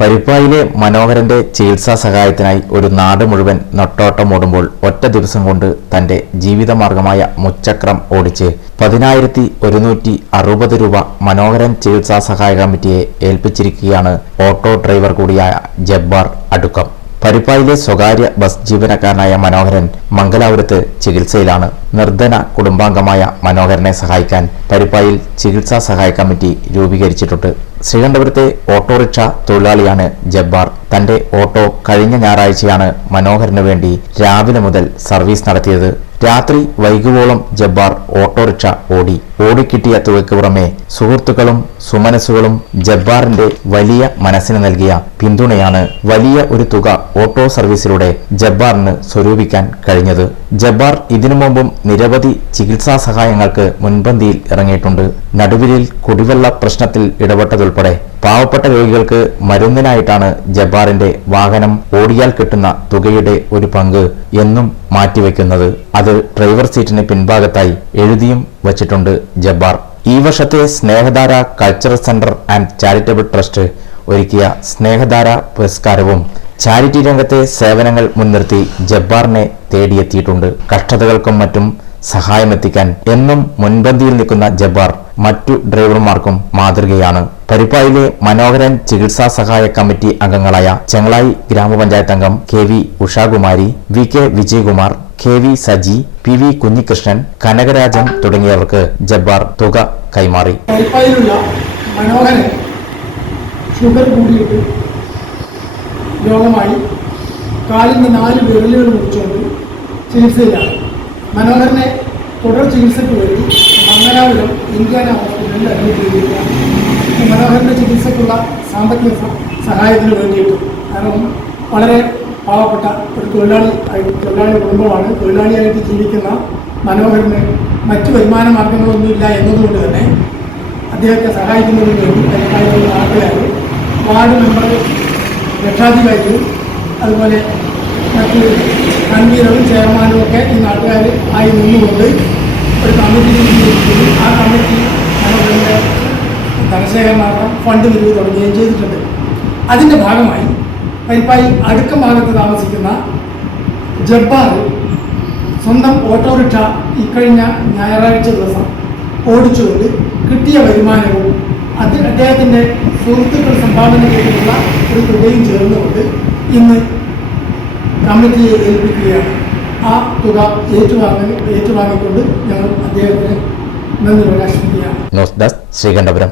പരിപ്പായിലെ മനോഹരന്റെ ചികിത്സാ സഹായത്തിനായി ഒരു നാട് മുഴുവൻ നെട്ടോട്ടമോടുമ്പോൾ ഒറ്റ ദിവസം കൊണ്ട് തന്റെ ജീവിതമാർഗമായ മുച്ചക്രം ഓടിച്ച് പതിനായിരത്തി ഒരുന്നൂറ്റി അറുപത് രൂപ മനോഹരൻ ചികിത്സാ സഹായ കമ്മിറ്റിയെ ഏൽപ്പിച്ചിരിക്കുകയാണ് ഓട്ടോ ഡ്രൈവർ കൂടിയായ ജബ്ബാർ അടുക്കം. പരിപ്പായിലെ സ്വകാര്യ ബസ് ജീവനക്കാരനായ മനോഹരൻ മംഗലാപുരത്ത് ചികിത്സയിലാണ്. നിർധന കുടുംബാംഗമായ മനോഹരനെ സഹായിക്കാൻ പരിപ്പായിൽ ചികിത്സാ സഹായ കമ്മിറ്റി രൂപീകരിച്ചിട്ടുണ്ട്. ശ്രീകണ്ഠപുരത്തെ ഓട്ടോറിക്ഷ തൊഴിലാളിയാണ് ജബ്ബാർ. തന്റെ ഓട്ടോ കഴിഞ്ഞ ഞായറാഴ്ചയാണ് മനോഹരന് വേണ്ടി രാവിലെ മുതൽ സർവീസ് നടത്തിയത്. രാത്രി വൈകുവോളം ജബ്ബാർ ഓട്ടോറിക്ഷ ഓടി. ഓടിക്കിട്ടിയ തുകയ്ക്ക് പുറമെ സുഹൃത്തുക്കളും സുമനസ്സുകളും ജബ്ബാറിന്റെ വലിയ മനസ്സിന് നൽകിയ പിന്തുണയാണ് വലിയ ഒരു തുക ഓട്ടോ സർവീസിലൂടെ ജബ്ബാറിന് സ്വരൂപിക്കാൻ കഴിഞ്ഞത്. ജബ്ബാർ ഇതിനു മുമ്പും നിരവധി ചികിത്സാ സഹായങ്ങൾക്ക് മുൻപന്തിയിൽ ഇറങ്ങിയിട്ടുണ്ട്. നടുവിലിൽ കുടിവെള്ള പ്രശ്നത്തിൽ ഇടപെട്ടതുൾപ്പെടെ പാവപ്പെട്ട രോഗികൾക്ക് മരുന്നിനായിട്ടാണ് ജബ്ബാറിന്റെ വാഹനം ഓടിയാൽ കിട്ടുന്ന തുകയുടെ ഒരു പങ്ക് എന്നും മാറ്റിവെക്കുന്നത് അത് ഡ്രൈവർ സീറ്റിന് പിൻഭാഗത്തായി എഴുതിയും വച്ചിട്ടുണ്ട് ജബ്ബാർ. ഈ വർഷത്തെ Snehadhara cultural centre and charitable trust ഒരുക്കിയ സ്നേഹധാര പുരസ്കാരവും ചാരിറ്റി രംഗത്തെ സേവനങ്ങൾ മുൻനിർത്തി ജബ്ബാറിനെ തേടിയെത്തിയിട്ടുണ്ട്. കഷ്ടതകൾക്കും മറ്റും സഹായമെത്തിക്കാൻ എന്നും മുൻപന്തിയിൽ നിൽക്കുന്ന ജബ്ബാർ മറ്റു ഡ്രൈവർമാർക്കും മാതൃകയാണ്. പരിപ്പായിലെ മനോഹരൻ ചികിത്സാ സഹായ കമ്മിറ്റി അംഗങ്ങളായ ചെങ്ങളായി ഗ്രാമപഞ്ചായത്ത് അംഗം K V Ushakumari V K Vijayakumar K V Saji P V Kunhikrishnan Kanakarajan തുടങ്ങിയവർക്ക് ജബ്ബാർ തുക കൈമാറി. രോഗമായി കാലിന് നാല് വിരലുകൾ മുറിച്ചുകൊണ്ട് ചികിത്സയിലാണ്. മനോഹരനെ തുടർ ചികിത്സയ്ക്ക് വേണ്ടി മംഗലാപുരം ഇന്ത്യാന ഹോസ്പിറ്റലിൽ അഡ്മിറ്റ് ചെയ്തിരിക്കുകയാണ്. ഈ ചികിത്സയ്ക്കുള്ള സാമ്പത്തിക സഹായത്തിന് വേണ്ടിയിട്ട്. കാരണം വളരെ പാവപ്പെട്ട ഒരു തൊഴിലാളി തൊഴിലാളി കുടുംബമാണ്. തൊഴിലാളിയായിട്ട് ജീവിക്കുന്ന മനോഹരന് മറ്റു വരുമാന മാർഗങ്ങളൊന്നുമില്ല എന്നതുകൊണ്ട് തന്നെ അദ്ദേഹത്തെ സഹായിക്കുന്നതിന് വേണ്ടി പഞ്ചായത്തുള്ള നാട്ടുകാർ വാർഡ് മെമ്പർ രക്ഷാധികാരികൾ അതുപോലെ മറ്റ് കൺവീനറും ചെയർമാനും ഒക്കെ ഈ നാട്ടുകാർ ആയി നിന്നുകൊണ്ട് ഒരു കമ്മിറ്റി രൂപീകരിക്കുകയും ആ കമ്മിറ്റി മനോഹരന്റെ ധനശേഖരണാർത്ഥം ഫണ്ട് വിരിവ് തുടങ്ങുകയും ചെയ്തിട്ടുണ്ട്. അതിന്റെ ഭാഗമായി പരിപ്പായി അടുക്ക ഭാഗത്ത് താമസിക്കുന്ന ജബ്ബാർ സ്വന്തം ഓട്ടോറിക്ഷ ഇക്കഴിഞ്ഞ ഞായറാഴ്ച ദിവസം ഓടിച്ചുകൊണ്ട് കിട്ടിയ വരുമാനവും അത് അദ്ദേഹത്തിന്റെ സുഹൃത്തുക്കൾ സംഭാവന ചെയ്തിട്ടുള്ള ഒരു തുകയും ചേർന്നുകൊണ്ട് ഇന്ന് കമ്മിറ്റിയെ ഏൽപ്പിക്കുകയാണ്. ആ തുക ഏറ്റുവാങ്ങി ഏറ്റുവാങ്ങിക്കൊണ്ട് ഞങ്ങൾ അദ്ദേഹത്തിന് നന്ദി പ്രകാശിപ്പിക്കുകയാണ്. ശ്രീകണ്ഠപുരം.